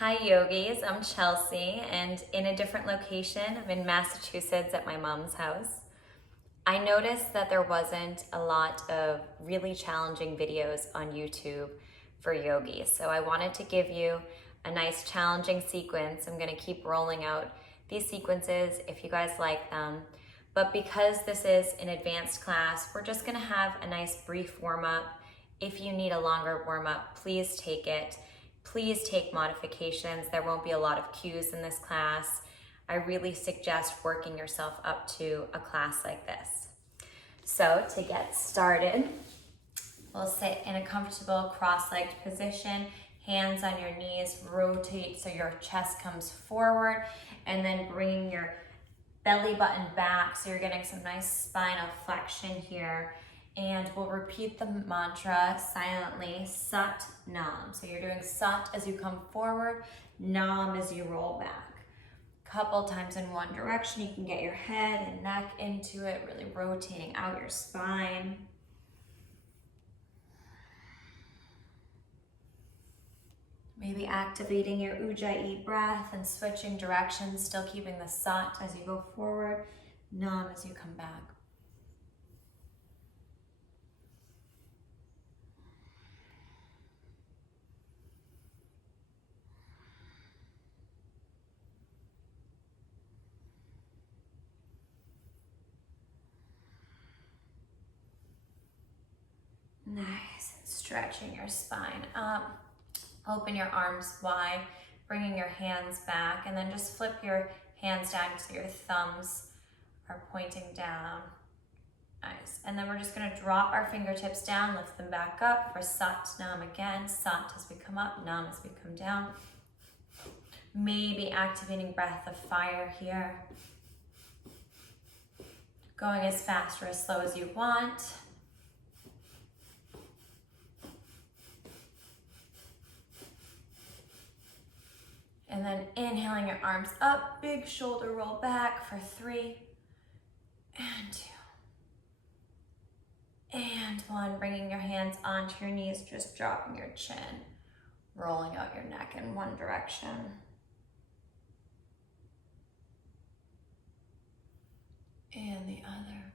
Hi yogis, I'm Chelsea and in a different location. I'm in Massachusetts at my mom's house. I noticed that there wasn't a lot of really challenging videos on YouTube for yogis. So I wanted to give you a nice challenging sequence. I'm gonna keep rolling out these sequences if you guys like them. But because this is an advanced class, we're just gonna have a nice brief warm up. If you need a longer warm up, please take it. Please take modifications. There won't be a lot of cues in this class. I really suggest working yourself up to a class like this. So to get started, we'll sit in a comfortable cross-legged position, hands on your knees, rotate so your chest comes forward, and then bringing your belly button back so you're getting some nice spinal flexion here. And we'll repeat the mantra silently, Sat Nam. So you're doing Sat as you come forward, Nam as you roll back. Couple times in one direction, you can get your head and neck into it, really rotating out your spine. Maybe activating your Ujjayi breath and switching directions, still keeping the Sat as you go forward, Nam as you come back. Nice, stretching your spine up, open your arms wide, bringing your hands back, and then just flip your hands down so your thumbs are pointing down. Nice, and then we're just gonna drop our fingertips down, lift them back up for Sat Nam again. Sat as we come up, Nam as we come down. Maybe activating breath of fire here. Going as fast or as slow as you want. And then inhaling your arms up, big shoulder roll back for 3 and 2 and 1. Bringing your hands onto your knees, just dropping your chin, rolling out your neck in one direction. And the other.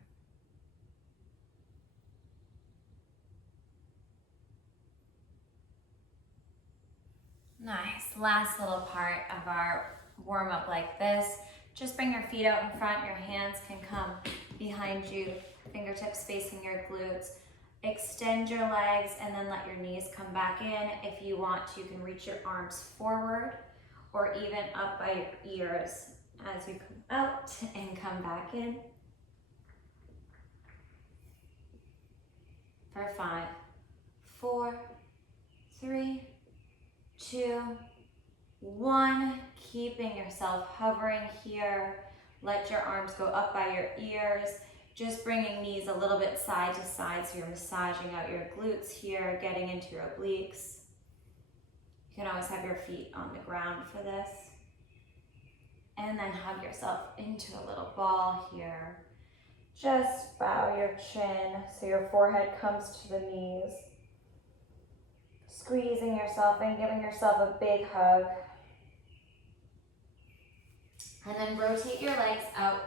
Nice, last little part of our warm up like this. Just bring your feet out in front, your hands can come behind you, fingertips facing your glutes. Extend your legs and then let your knees come back in. If you want, you can reach your arms forward or even up by your ears as you come out and come back in. For 5, 4, 3, 2, 1. Keeping yourself hovering here. Let your arms go up by your ears. Just bringing knees a little bit side to side so you're massaging out your glutes here, getting into your obliques. You can always have your feet on the ground for this. And then hug yourself into a little ball here. Just bow your chin so your forehead comes to the knees. Squeezing yourself in, giving yourself a big hug. And then rotate your legs out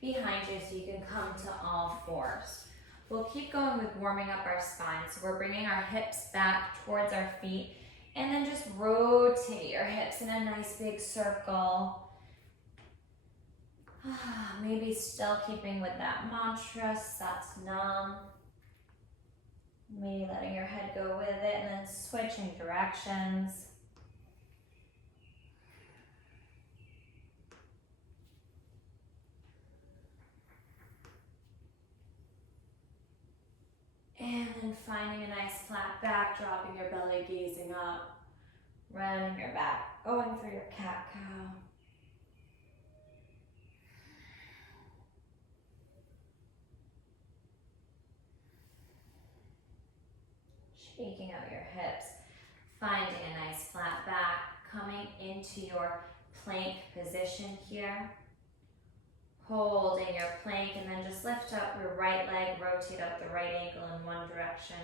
behind you so you can come to all fours. We'll keep going with warming up our spine. So we're bringing our hips back towards our feet and then just rotate your hips in a nice big circle. Maybe still keeping with that mantra, Sat Nam. Maybe letting your head go with it and then switching directions. And then finding a nice flat back, dropping your belly, gazing up, rounding your back, going through your cat-cow. Shaking out your hips, finding a nice flat back, coming into your plank position here. Holding your plank and then just lift up your right leg, rotate out the right ankle in one direction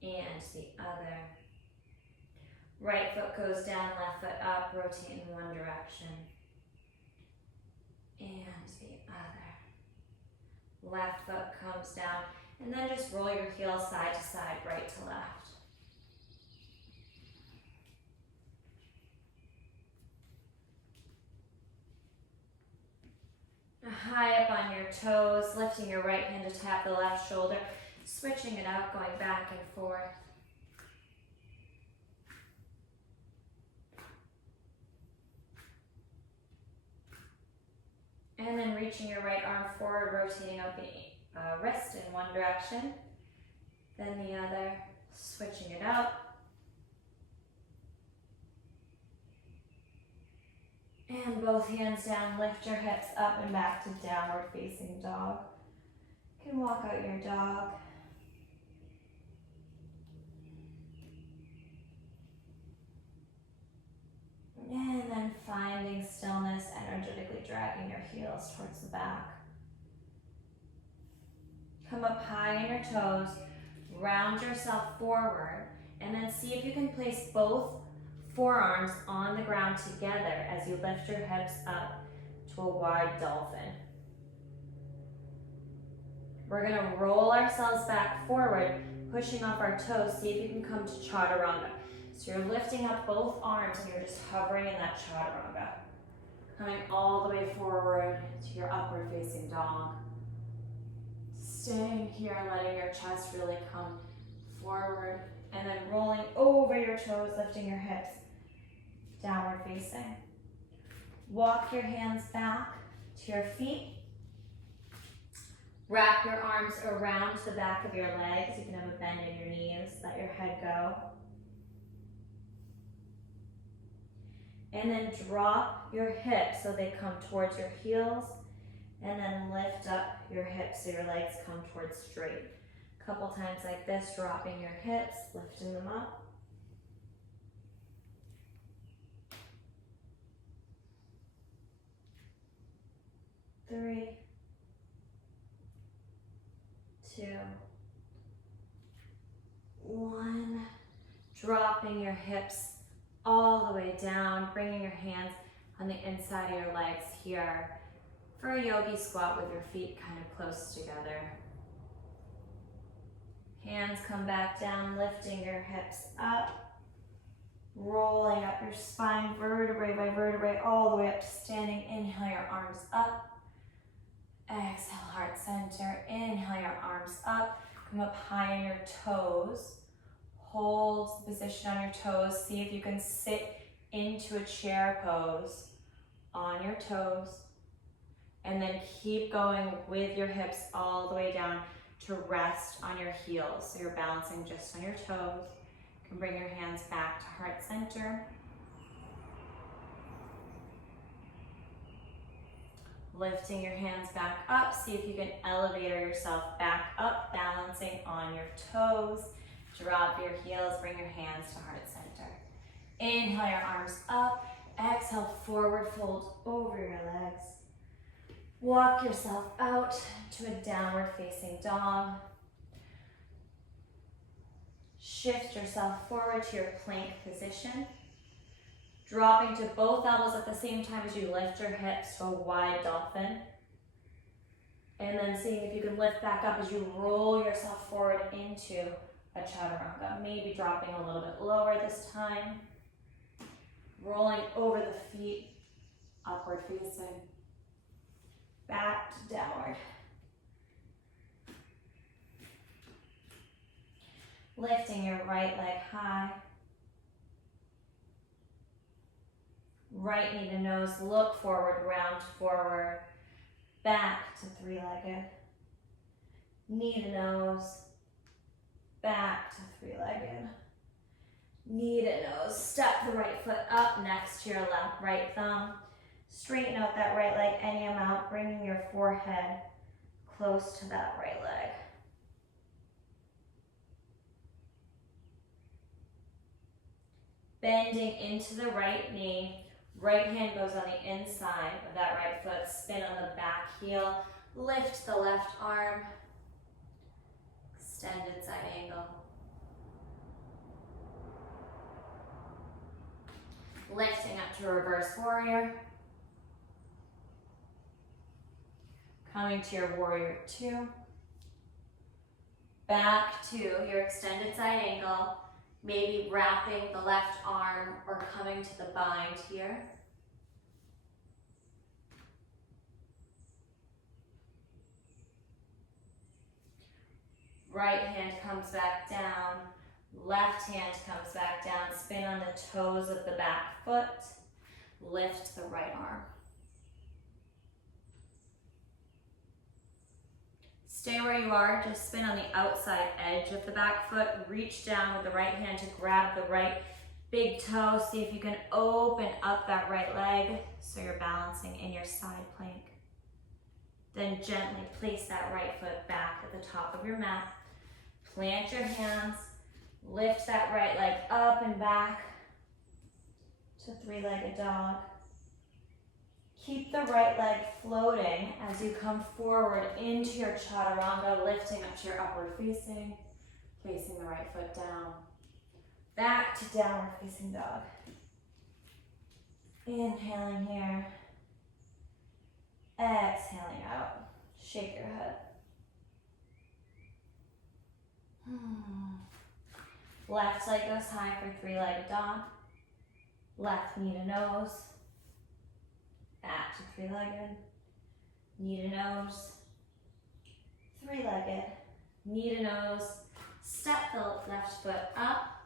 and the other. Right foot goes down, left foot up, rotate in one direction. And the other. Left foot comes down, and then just roll your heels side to side, right to left. High up on your toes, lifting your right hand to tap the left shoulder, switching it out, going back and forth. And then reaching your right arm forward, rotating out the wrist in one direction, then the other, switching it out. And both hands down, lift your hips up and back to downward facing dog. You can walk out your dog. And then finding stillness, energetically dragging your heels towards the back. Come up high on your toes, round yourself forward, and then see if you can place both forearms on the ground together as you lift your hips up to a wide dolphin. We're gonna roll ourselves back forward, pushing off our toes. See if you can come to Chaturanga. So you're lifting up both arms and you're just hovering in that Chaturanga. Coming all the way forward to your upward facing dog. Staying here, letting your chest really come forward. And then rolling over your toes, lifting your hips, downward facing. Walk your hands back to your feet. Wrap your arms around the back of your legs. You can have a bend in your knees, let your head go. And then drop your hips so they come towards your heels. And then lift up your hips so your legs come towards straight. A couple times like this, dropping your hips, lifting them up. Three, 2, 1. Dropping your hips all the way down, bringing your hands on the inside of your legs here for a yogi squat with your feet kind of close together. Hands come back down, lifting your hips up, rolling up your spine vertebrae by vertebrae all the way up to standing. Inhale your arms up. Exhale, heart center. Inhale your arms up. Come up high on your toes. Hold the position on your toes. See if you can sit into a chair pose on your toes. And then keep going with your hips all the way down to rest on your heels. So you're balancing just on your toes. You can bring your hands back to heart center. Lifting your hands back up. See if you can elevate yourself back up, balancing on your toes. Drop your heels, bring your hands to heart center. Inhale your arms up. Exhale, forward fold over your legs. Walk yourself out to a downward facing dog. Shift yourself forward to your plank position. Dropping to both elbows at the same time as you lift your hips to a wide dolphin. And then seeing if you can lift back up as you roll yourself forward into a chaturanga. Maybe dropping a little bit lower this time. Rolling over the feet, upward facing. Back to downward. Lifting your right leg high. Right knee to nose, look forward, round forward. Back to three-legged. Knee to nose. Back to three-legged. Knee to nose. Step the right foot up next to your left right thumb. Straighten out that right leg any amount, bringing your forehead close to that right leg. Bending into the right knee. Right hand goes on the inside of that right foot. Spin on the back heel. Lift the left arm. Extended side angle. Lifting up to reverse warrior. Coming to your warrior two. Back to your extended side angle. Maybe wrapping the left arm or coming to the bind here. Right hand comes back down. Left hand comes back down. Spin on the toes of the back foot. Lift the right arm. Stay where you are. Just spin on the outside edge of the back foot. Reach down with the right hand to grab the right big toe. See if you can open up that right leg so you're balancing in your side plank. Then gently place that right foot back at the top of your mat. Plant your hands. Lift that right leg up and back to three-legged dog. Keep the right leg floating as you come forward into your Chaturanga, lifting up to your upward facing, placing the right foot down. Back to downward facing dog. Inhaling here. Exhaling out. Shake your head. Left leg goes high for three-legged dog. Left knee to nose. Back to three-legged. Knee to nose. Three-legged. Knee to nose. Step the left foot up.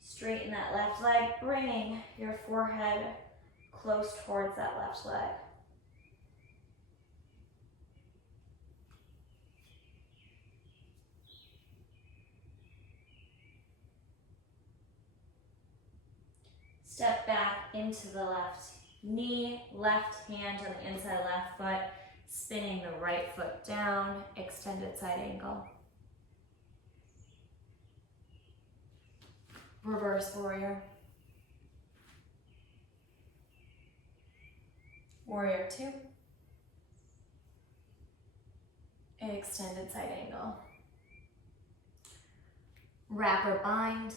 Straighten that left leg, bringing your forehead close towards that left leg. Step back into the left knee, left hand on the inside left foot, spinning the right foot down, extended side angle. Reverse warrior. Warrior two. Extended side angle. Wrapper bind.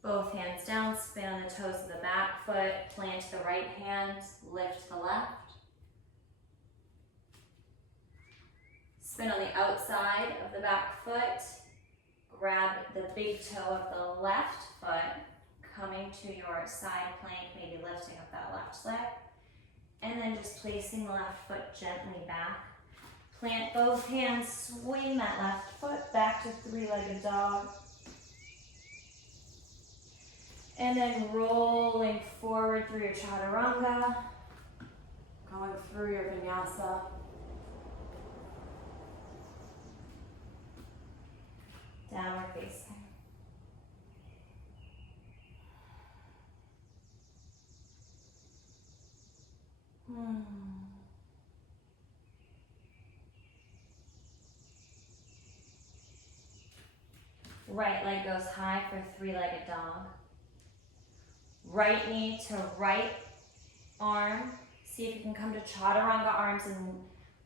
Both hands down, spin on the toes of the back foot, plant the right hand, lift the left. Spin on the outside of the back foot, grab the big toe of the left foot, coming to your side plank, maybe lifting up that left leg, and then just placing the left foot gently back. Plant both hands, swing that left foot back to three-legged dog. And then rolling forward through your Chaturanga, going through your Vinyasa. Downward facing. Right leg goes high for three-legged dog. Right knee to right arm. See if you can come to Chaturanga arms and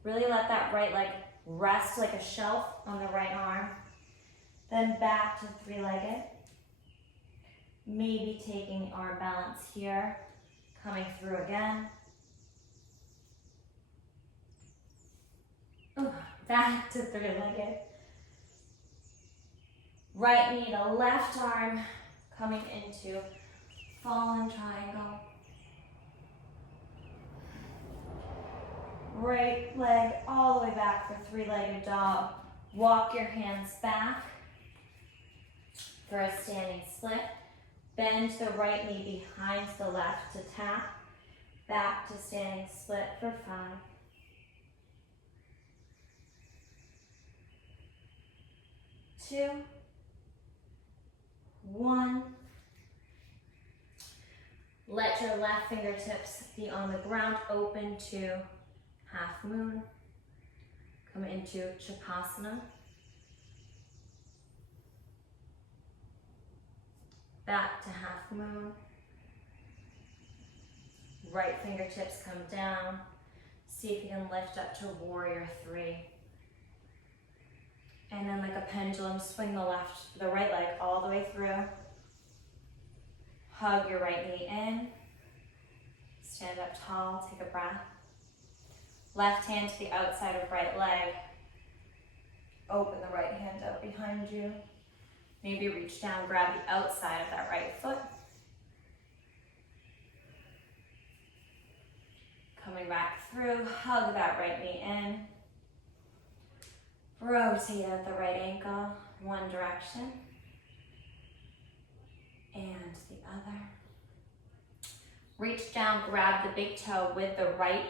really let that right leg rest like a shelf on the right arm. Then back to three-legged. Maybe taking arm balance here, coming through again. Ooh, back to three-legged. Right knee to left arm, coming into fallen triangle. Right leg all the way back for three-legged dog. Walk your hands back for a standing split. Bend the right knee behind the left to tap. Back to standing split for 5. 2, 1. Let your left fingertips be on the ground, open to half moon. Come into Shavasana. Back to half moon. Right fingertips come down. See if you can lift up to warrior three. And then like a pendulum, swing the right leg all the way through. Hug your right knee in. Stand up tall, take a breath. Left hand to the outside of right leg. Open the right hand out behind you. Maybe reach down, grab the outside of that right foot. Coming back through, hug that right knee in. Rotate out the right ankle, one direction and the other. Reach down, grab the big toe with the right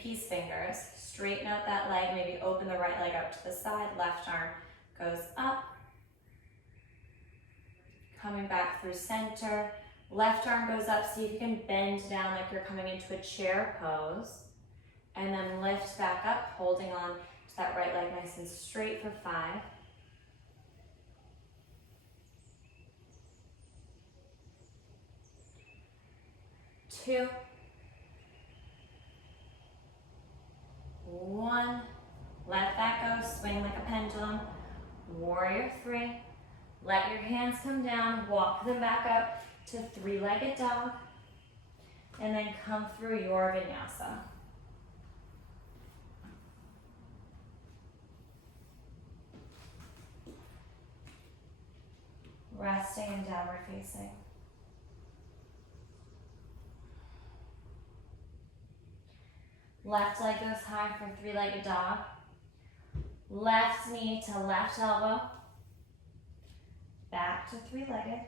peace fingers. Straighten out that leg, maybe open the right leg out to the side. Left arm goes up. Coming back through center. Left arm goes up, see if you can bend down like you're coming into a chair pose. And then lift back up, holding on to that right leg nice and straight for 5. 2. 1. Let that go, swing like a pendulum. Warrior 3. Let your hands come down, walk them back up to 3-legged dog. And then come through your vinyasa. Resting in downward facing. Left leg goes high for 3-legged dog. Left knee to left elbow. Back to 3-legged.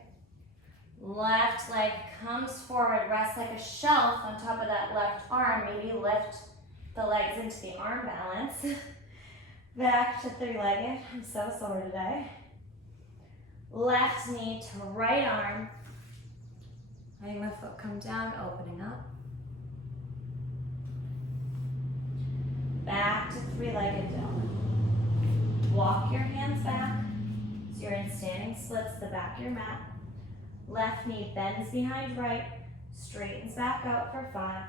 Left leg comes forward, rests like a shelf on top of that left arm. Maybe lift the legs into the arm balance. Back to 3-legged. I'm so sore today. Left knee to right arm. Letting the foot come down, opening up. Back to 3-legged dog. Walk your hands back. So you're in standing splits, the back of your mat. Left knee bends behind right, straightens back out for 5.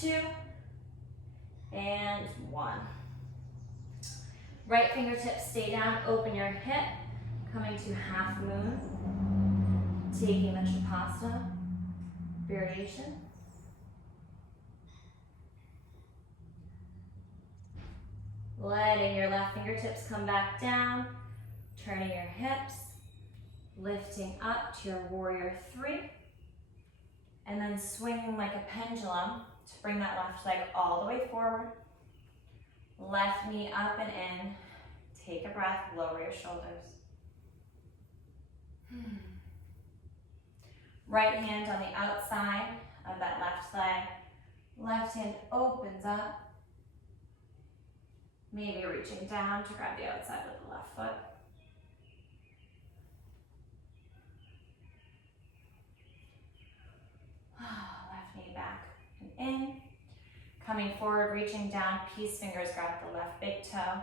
2. And 1. Right fingertips stay down, open your hip, coming to half moon, taking the Shavasana variation. Letting your left fingertips come back down, turning your hips, lifting up to your warrior 3, and then swinging like a pendulum to bring that left leg all the way forward. Left knee up and in. Take a breath, lower your shoulders. Right hand on the outside of that left leg. Left hand opens up. Maybe reaching down to grab the outside with the left foot. Left knee back and in. Coming forward, reaching down, peace fingers grab the left big toe.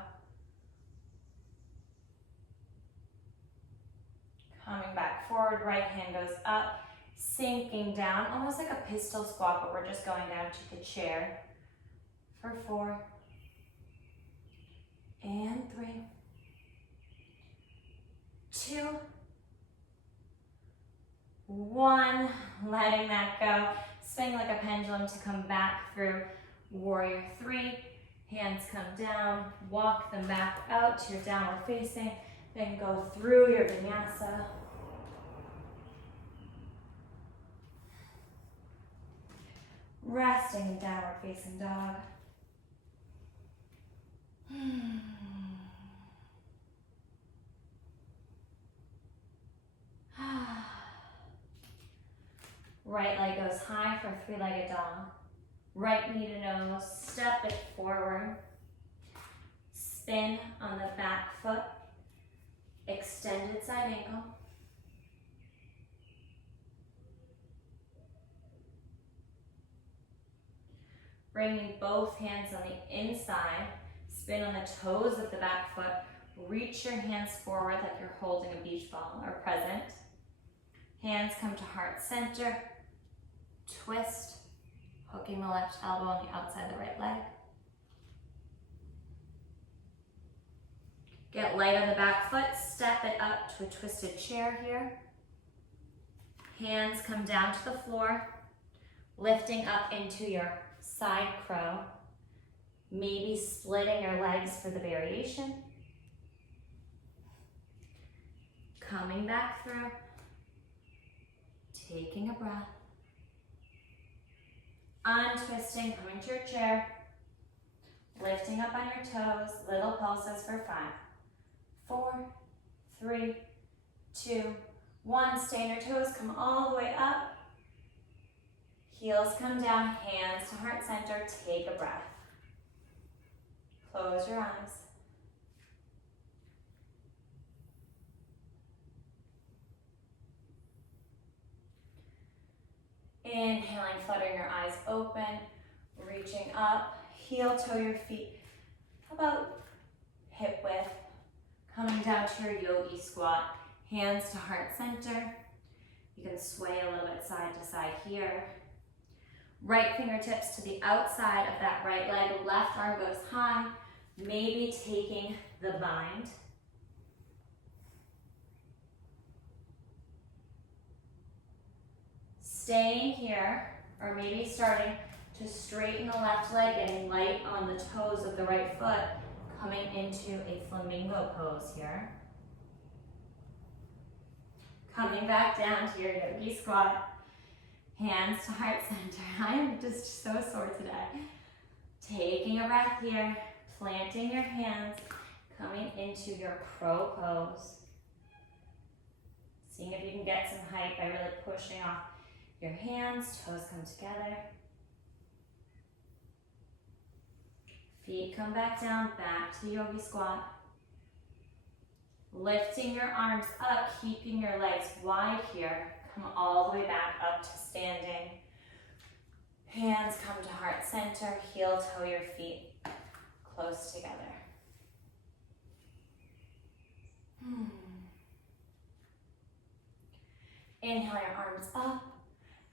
Coming back forward, right hand goes up, sinking down, almost like a pistol squat, but we're just going down to the chair for 4. And 3. 2. 1. Letting that go. Swing like a pendulum to come back through warrior 3. Hands come down. Walk them back out to your downward facing. Then go through your vinyasa. Resting in downward facing dog. Right leg goes high for 3-legged dog. Right knee to nose, step it forward. Spin on the back foot. Extended side ankle. Bringing both hands on the inside. Spin on the toes of the back foot. Reach your hands forward like you're holding a beach ball or present. Hands come to heart center. twist, hooking the left elbow on the outside of the right leg. Get light on the back foot, step it up to a twisted chair here. Hands come down to the floor, lifting up into your side crow. Maybe splitting your legs for the variation. Coming back through, taking a breath. Untwisting, coming to your chair. Lifting up on your toes, little pulses for 5, 4, 3, 2, 1. Stay on your toes, come all the way up. Heels come down, hands to heart center, take a breath. Close your eyes. Inhaling, fluttering your eyes open, reaching up, heel toe your feet about hip width, coming down to your Yogi Squat, hands to heart center. You can sway a little bit side to side here. Right fingertips to the outside of that right leg, left arm goes high, maybe taking the bind. Staying here, or maybe starting to straighten the left leg, getting light on the toes of the right foot, coming into a Flamingo Pose here. Coming back down to your Yogi Squat. Hands to heart center. I am just so sore today. Taking a breath here, planting your hands, coming into your crow pose. Seeing if you can get some height by really pushing off your hands, toes come together. Feet come back down, back to Yogi Squat. Lifting your arms up, keeping your legs wide here. Come all the way back up to standing. Hands come to heart center, heel toe your feet close together. Inhale your arms up.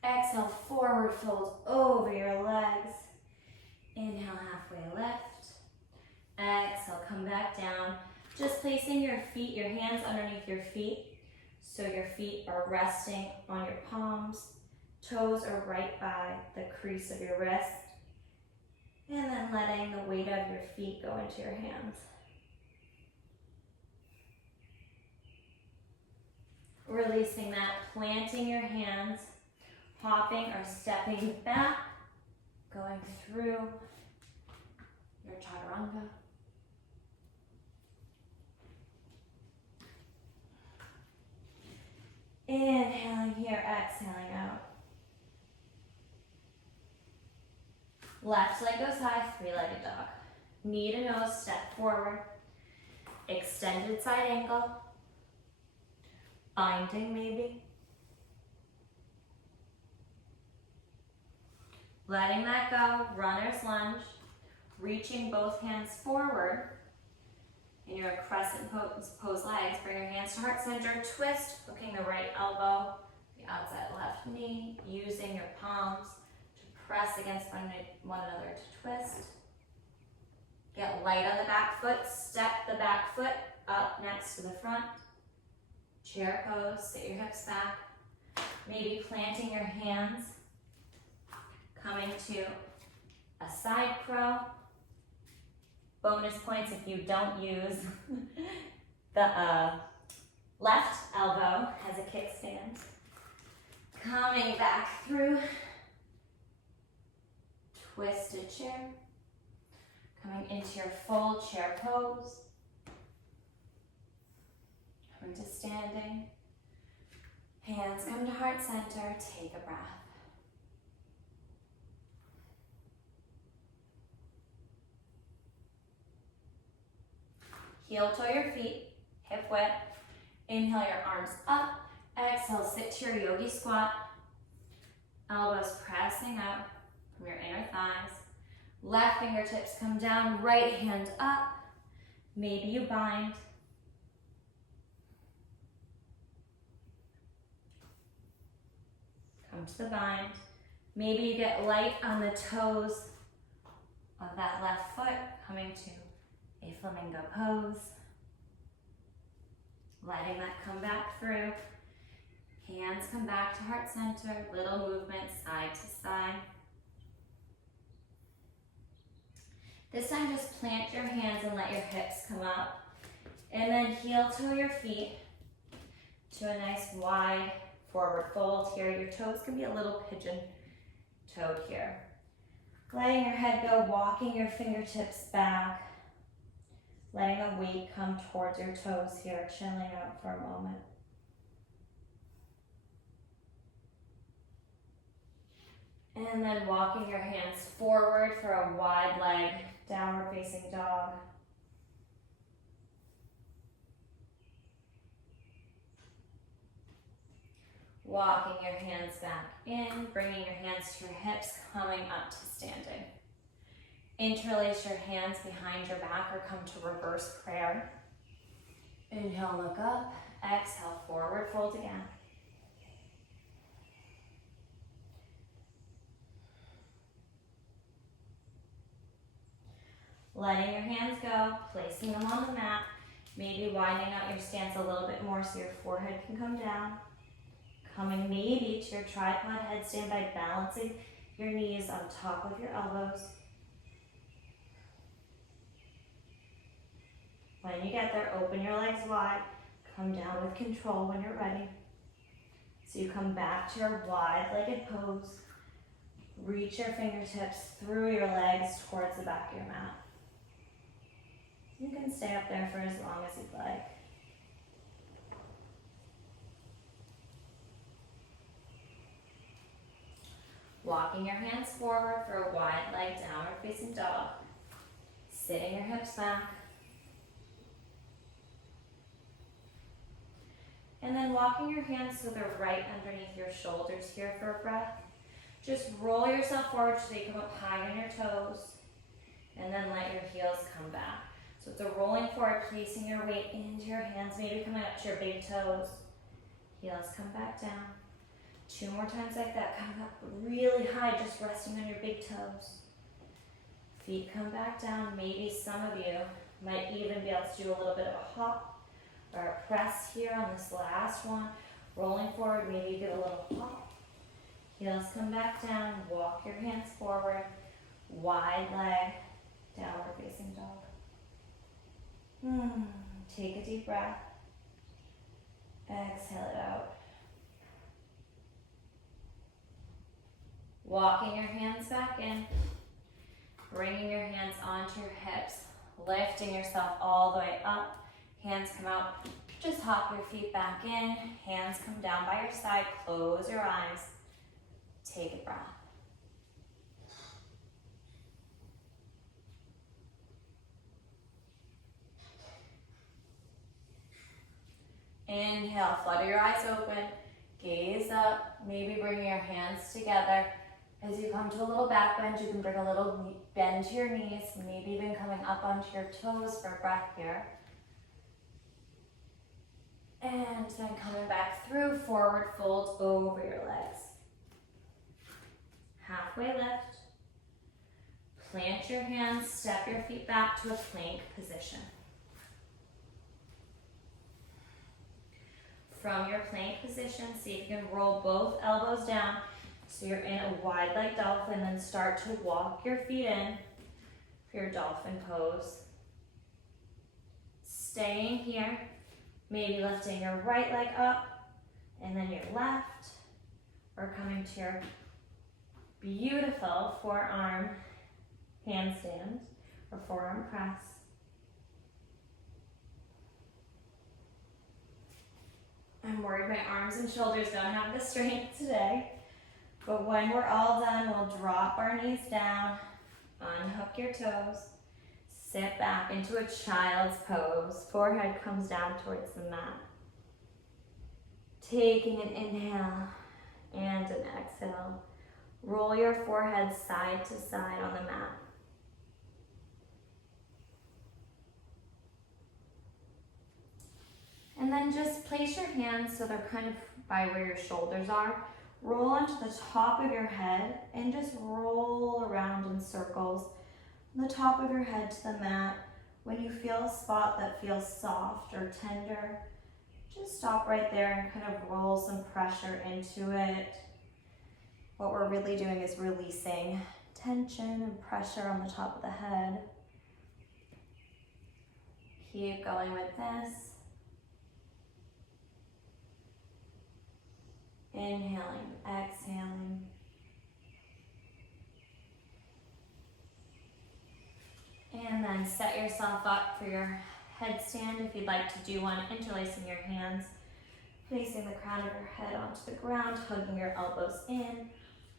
Exhale, forward fold over your legs. Inhale, halfway lift. Exhale, come back down. Just placing your feet, your hands underneath your feet. So your feet are resting on your palms. Toes are right by the crease of your wrist. And then letting the weight of your feet go into your hands. Releasing that, planting your hands, hopping or stepping back, going through your Chaturanga. Inhaling here, exhaling out. Left leg goes high, three-legged dog. Knee to nose, step forward. Extended side angle. Binding maybe. Letting that go, runner's lunge. Reaching both hands forward. In your crescent pose legs, bring your hands to heart center, twist, hooking the right elbow, the outside left knee, using your palms to press against one another to twist. Get light on the back foot, step the back foot up next to the front. Chair pose, sit your hips back. Maybe planting your hands, coming to a side crow. Bonus points if you don't use the left elbow as a kickstand. Coming back through, twisted chair. Coming into your full chair pose. Coming to standing. Hands come to heart center, take a breath. Heel toe your feet, hip width. Inhale your arms up. Exhale, sit to your Yogi Squat. Elbows pressing out from your inner thighs. Left fingertips come down, right hand up. Maybe you bind. Come to the bind. Maybe you get light on the toes of that left foot, coming to a flamingo pose. Letting that come back through. Hands come back to heart center, little movement side to side. This time just plant your hands and let your hips come up. And then heel toe your feet to a nice wide forward fold here. Your toes can be a little pigeon toed here. Letting your head go, walking your fingertips back. Letting the weight come towards your toes here, chilling out for a moment. And then walking your hands forward for a wide leg, downward facing dog. Walking your hands back in, bringing your hands to your hips, coming up to standing. Interlace your hands behind your back or come to reverse prayer. Inhale, look up. Exhale, forward fold again. Letting your hands go, placing them on the mat, maybe widening out your stance a little bit more so your forehead can come down. Coming maybe to your tripod headstand by balancing your knees on top of your elbows. When you get there, open your legs wide, come down with control when you're ready. So you come back to your wide-legged pose, reach your fingertips through your legs towards the back of your mat. You can stay up there for as long as you'd like. Walking your hands forward for a wide leg downward facing dog. Sitting your hips back. And then walking your hands so they're right underneath your shoulders here for a breath. Just roll yourself forward so you come up high on your toes. And then let your heels come back. So it's a rolling forward, placing your weight into your hands, maybe coming up to your big toes. Heels come back down. 2 more times like that, coming up really high, just resting on your big toes. Feet come back down. Maybe some of you might even be able to do a little bit of a hop or a press here on this last one. Rolling forward, maybe you get a little hop. Heels come back down, walk your hands forward, wide leg, downward facing dog. Take a deep breath. Exhale it out. Walking your hands back in, bringing your hands onto your hips, lifting yourself all the way up. Hands come out, just hop your feet back in. Hands come down by your side, close your eyes. Take a breath. Inhale, flutter your eyes open, gaze up, maybe bring your hands together. As you come to a little back bend, you can bring a little bend to your knees, maybe even coming up onto your toes for breath here. And then coming back through, forward fold over your legs. Halfway lift. Plant your hands, step your feet back to a plank position. From your plank position, see if you can roll both elbows down so you're in a wide leg dolphin, then start to walk your feet in for your dolphin pose. Staying here, maybe lifting your right leg up and then your left, or coming to your beautiful forearm handstand or forearm press. I'm worried my arms and shoulders don't have the strength today, but when we're all done, we'll drop our knees down, unhook your toes, sit back into a child's pose. Forehead comes down towards the mat. Taking an inhale and an exhale. Roll your forehead side to side on the mat. And then just place your hands so they're kind of by where your shoulders are, Roll onto the top of your head and just roll around in circles. From the top of your head to the mat. When you feel a spot that feels soft or tender, just stop right there and kind of roll some pressure into it. What we're really doing is releasing tension and pressure on the top of the head. Keep going with this. Inhaling, exhaling. And then set yourself up for your headstand if you'd like to do one, interlacing your hands, placing the crown of your head onto the ground, hugging your elbows in,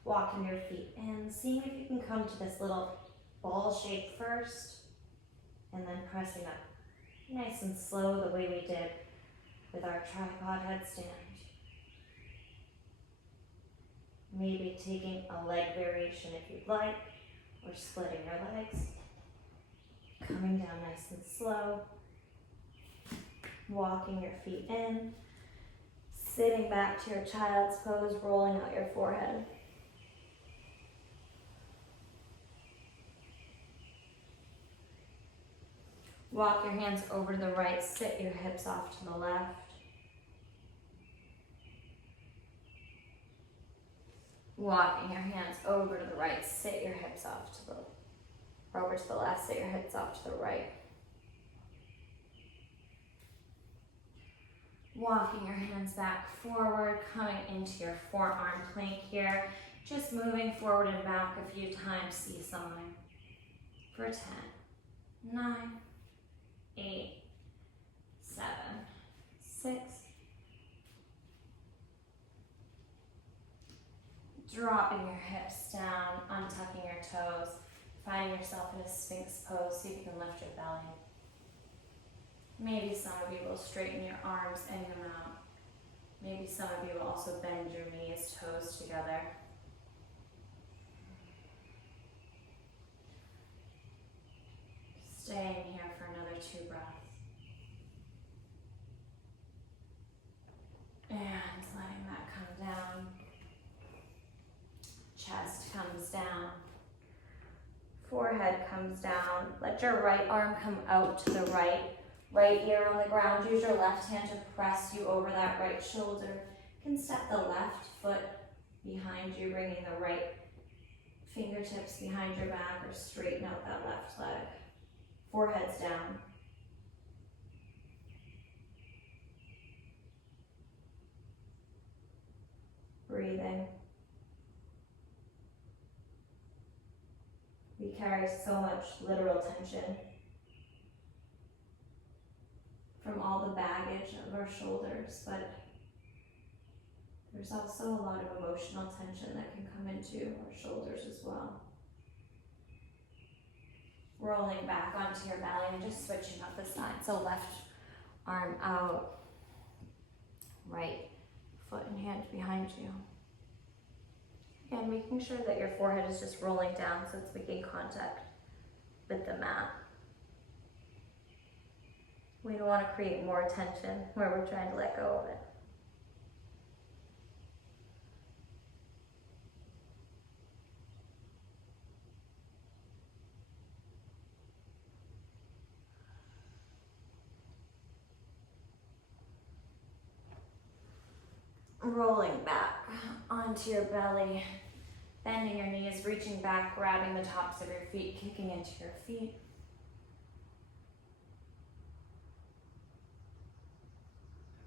walking your feet in, seeing if you can come to this little ball shape first, and then pressing up nice and slow the way we did with our tripod headstand. Maybe taking a leg variation if you'd like, or splitting your legs. Coming down nice and slow. Walking your feet in. Sitting back to your child's pose, rolling out your forehead. Walk your hands over to the right, sit your hips off to the left. Walking your hands over to the right, sit your hips off to the, over to the left, sit your hips off to the right. Walking your hands back forward, coming into your forearm plank here. Just moving forward and back a few times, seesawing for 10, 9, 8, 7, 6. Dropping your hips down, untucking your toes, finding yourself in a Sphinx pose, see if you can lift your belly. Maybe some of you will straighten your arms and your mouth. Maybe some of you will also bend your knees, toes together. Staying here for another 2 breaths. And letting that come down. Chest comes down. Forehead comes down. Let your right arm come out to the right. Right ear on the ground. Use your left hand to press you over that right shoulder. You can step the left foot behind you, bringing the right fingertips behind your back, or straighten out that left leg. Forehead's down. Breathing. We carry so much literal tension from all the baggage of our shoulders, but there's also a lot of emotional tension that can come into our shoulders as well. Rolling back onto your belly and just switching up the side. So left arm out, right foot and hand behind you. And making sure that your forehead is just rolling down so it's making contact with the mat. We don't want to create more tension where we're trying to let go of it. Rolling back onto your belly, bending your knees, reaching back, grabbing the tops of your feet, kicking into your feet.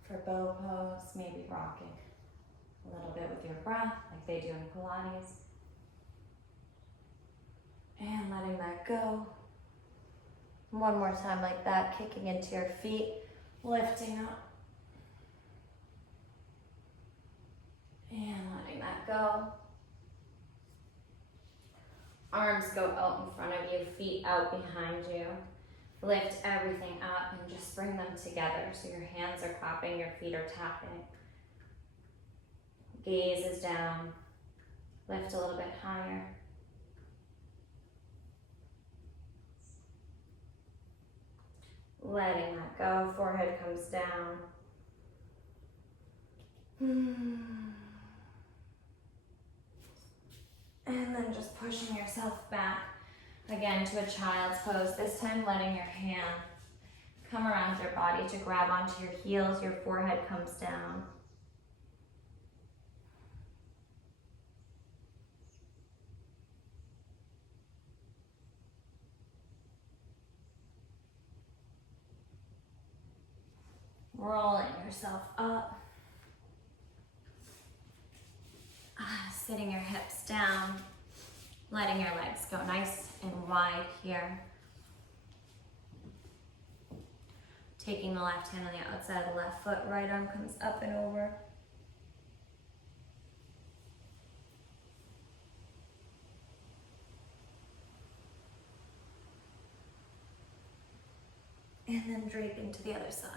For bow pose, maybe rocking a little bit with your breath like they do in Pilates. And letting that go. One more time like that, kicking into your feet, lifting up. And letting that go. Arms go out in front of you, feet out behind you. Lift everything up and just bring them together so your hands are clapping, your feet are tapping. Gaze is down. Lift a little bit higher. Letting that go, forehead comes down. And then just pushing yourself back again to a child's pose. This time letting your hand come around your body to grab onto your heels. Your forehead comes down. Rolling yourself up. Sitting your hips down. Letting your legs go nice and wide here. Taking the left hand on the outside of the left foot, right arm comes up and over. And then draping to the other side.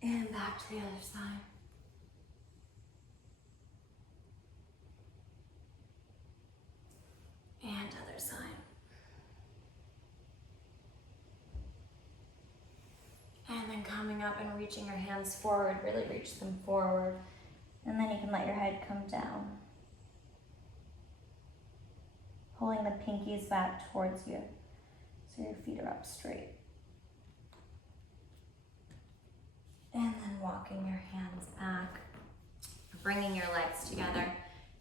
And back to the other side. And other side. And then coming up and reaching your hands forward, really reach them forward. And then you can let your head come down. Pulling the pinkies back towards you so your feet are up straight. And then walking your hands back, bringing your legs together,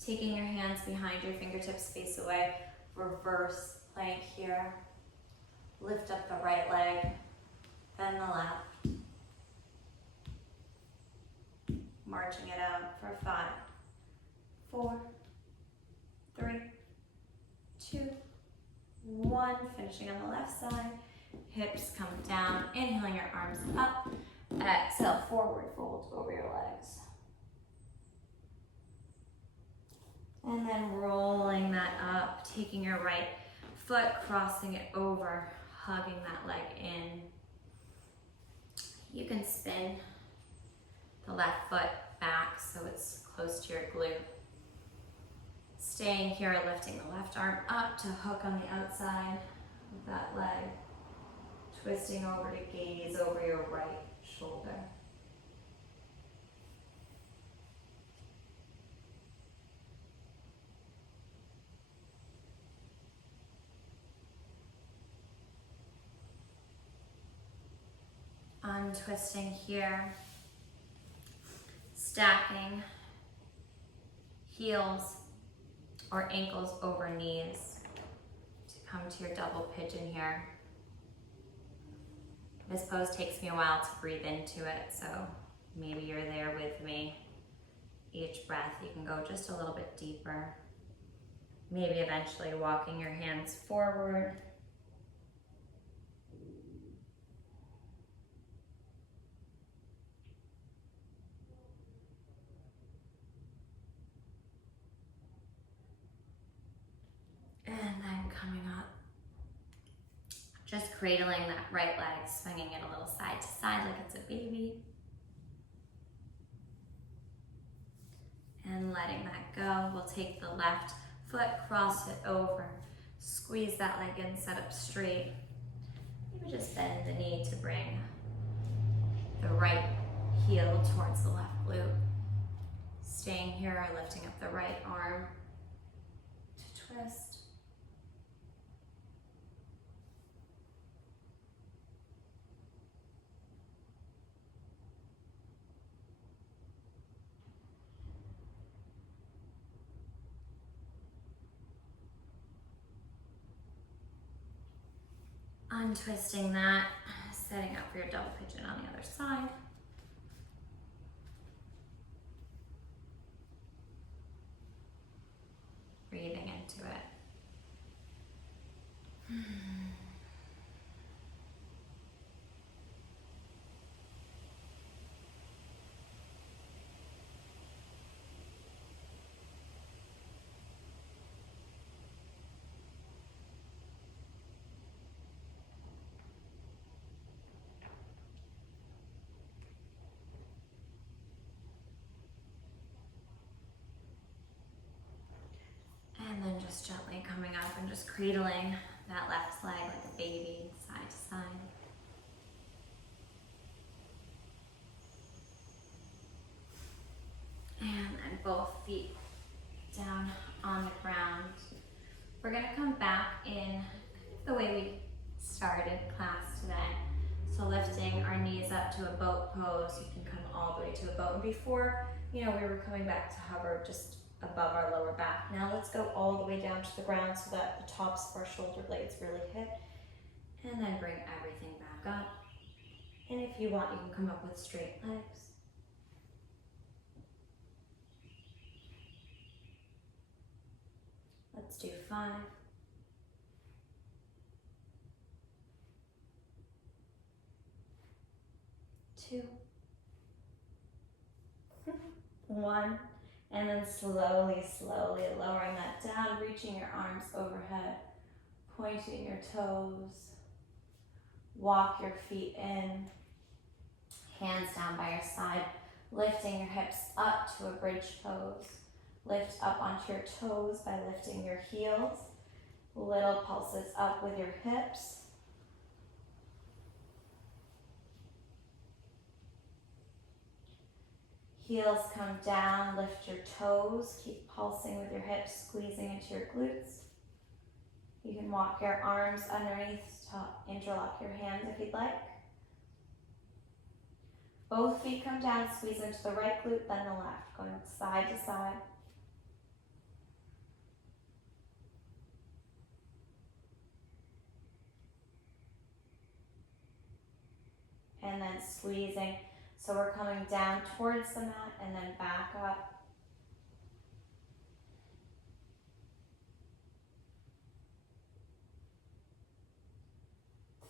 taking your hands behind your fingertips, face away, reverse plank here. Lift up the right leg, bend the left. Marching it out for 5, 4, 3, 2, 1. Finishing on the left side. Hips come down, inhaling your arms up. Exhale, forward fold over your legs. And then rolling that up, taking your right foot, crossing it over, hugging that leg in. You can spin the left foot back so it's close to your glute. Staying here, lifting the left arm up to hook on the outside of that leg. Twisting over to gaze over your right shoulder. Untwisting here. Stacking heels or ankles over knees to come to your double pigeon here. This pose takes me a while to breathe into it, so maybe you're there with me. Each breath, you can go just a little bit deeper. Maybe eventually walking your hands forward. And then coming up. Just cradling that right leg, swinging it a little side to side like it's a baby. And letting that go. We'll take the left foot, cross it over, squeeze that leg in, set up straight. Maybe just bend the knee to bring the right heel towards the left glute. Staying here, lifting up the right arm to twist. Untwisting that, setting up for your double pigeon on the other side. Breathing into it. And then just gently coming up and just cradling that left leg like a baby, side to side. our knees up to a boat pose. You can come all the way to a boat. And before, we were coming back to hover just above our lower back. Now let's go all the way down to the ground so that the tops of our shoulder blades really hit. And then bring everything back up. And if you want, you can come up with straight legs. Let's do 5. 2. 1. And then slowly, slowly lowering that down, reaching your arms overhead, pointing your toes. Walk your feet in, hands down by your side, lifting your hips up to a bridge pose. Lift up onto your toes by lifting your heels. Little pulses up with your hips. Heels come down, lift your toes, keep pulsing with your hips, squeezing into your glutes. You can walk your arms underneath to interlock your hands if you'd like. Both feet come down, squeeze into the right glute, then the left, going side to side. And then squeezing. So we're coming down towards the mat and then back up.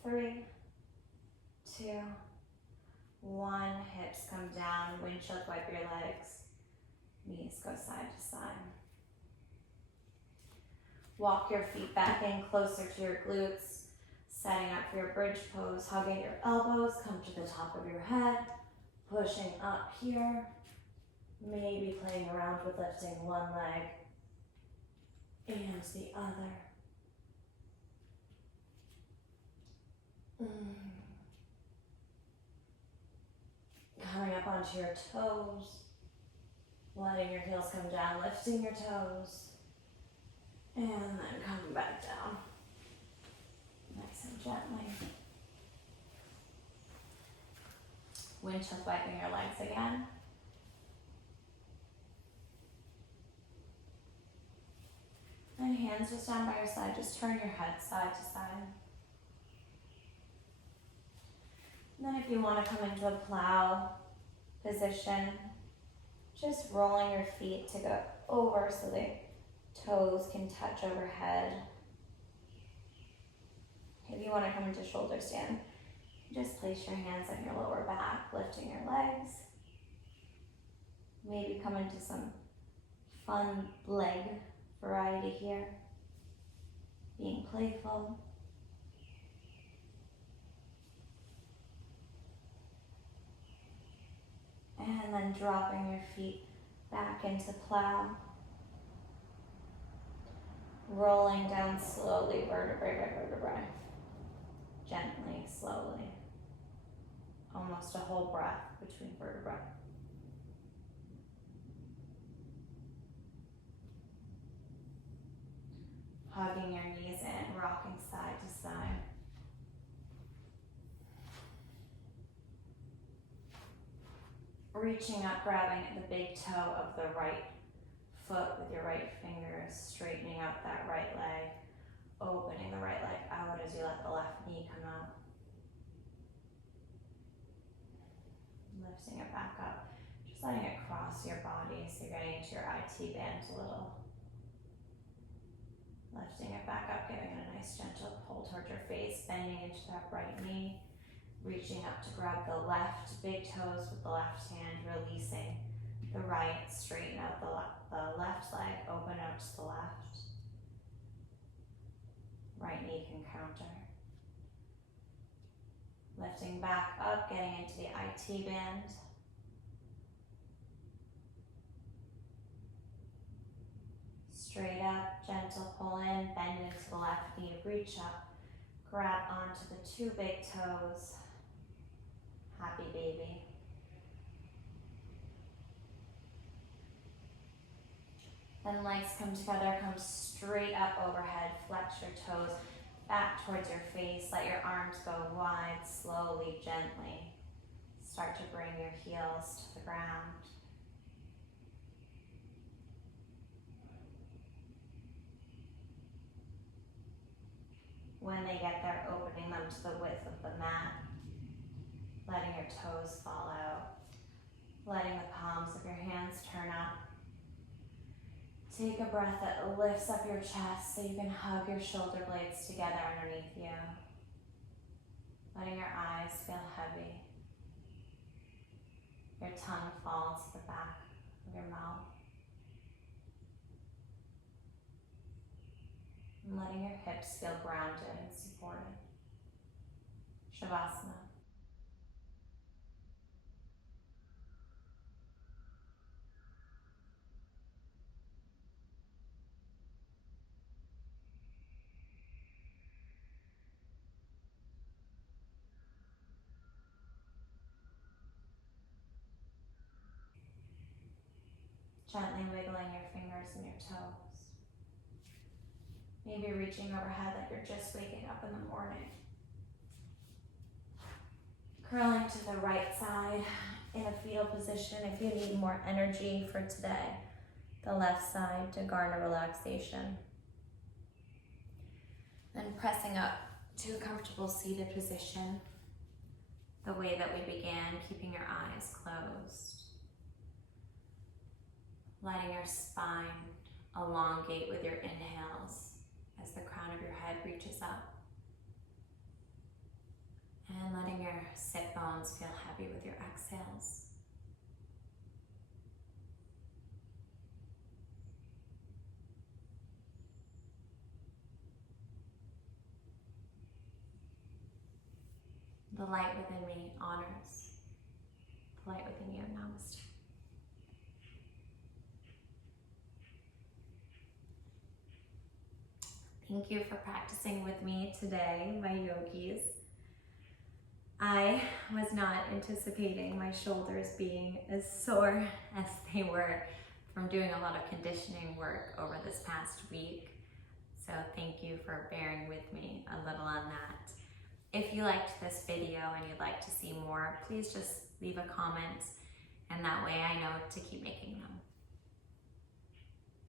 Three, 2, 1. Hips come down, windshield wipe your legs. Knees go side to side. Walk your feet back in closer to your glutes. Setting up for your bridge pose, hugging your elbows, come to the top of your head. Pushing up here, maybe playing around with lifting one leg and the other. Coming up onto your toes, letting your heels come down, lifting your toes, and then coming back down. Nice and gently. Windshield wiping your legs again. And hands just down by your side. Just turn your head side to side. And then if you want to come into a plow position, just rolling your feet to go over so the toes can touch overhead. If you want to come into shoulder stand, just place your hands on your lower back, lifting your legs. Maybe come into some fun leg variety here. Being playful. And then dropping your feet back into plow. Rolling down slowly, vertebrae by vertebrae. Gently, slowly. Almost a whole breath between vertebrae. Hugging your knees in, rocking side to side. Reaching up, grabbing at the big toe of the right foot with your right fingers, straightening out that right leg, opening the right leg out as you let the left knee come out. Lifting it back up, just letting it cross your body so you're getting into your IT band a little. Lifting it back up, giving it a nice gentle pull towards your face, bending into that right knee. Reaching up to grab the left big toes with the left hand, releasing the right, straighten out the left leg, open out to the left. Right knee can counter. Lifting back up, getting into the IT band. Straight up, gentle pull in, bend into the left knee, reach up, grab onto the 2 big toes. Happy baby. Then legs come together, come straight up overhead, flex your toes, back towards your face. Let your arms go wide, slowly, gently. Start to bring your heels to the ground. When they get there, opening them to the width of the mat, letting your toes fall out, letting the palms of your hands turn up. Take a breath that lifts up your chest so you can hug your shoulder blades together underneath you. Letting your eyes feel heavy. Your tongue fall to the back of your mouth. And letting your hips feel grounded and supported. Shavasana. Gently wiggling your fingers and your toes. Maybe reaching overhead like you're just waking up in the morning. Curling to the right side in a fetal position if you need more energy for today. The left side to garner relaxation. Then pressing up to a comfortable seated position. The way that we began, keeping your eyes closed. Letting your spine elongate with your inhales as the crown of your head reaches up. And letting your sit bones feel heavy with your exhales. The light within me honors the light within you. Namaste. Thank you for practicing with me today, my yogis. I was not anticipating my shoulders being as sore as they were from doing a lot of conditioning work over this past week. So thank you for bearing with me a little on that. If you liked this video and you'd like to see more, please just leave a comment, and that way I know to keep making them.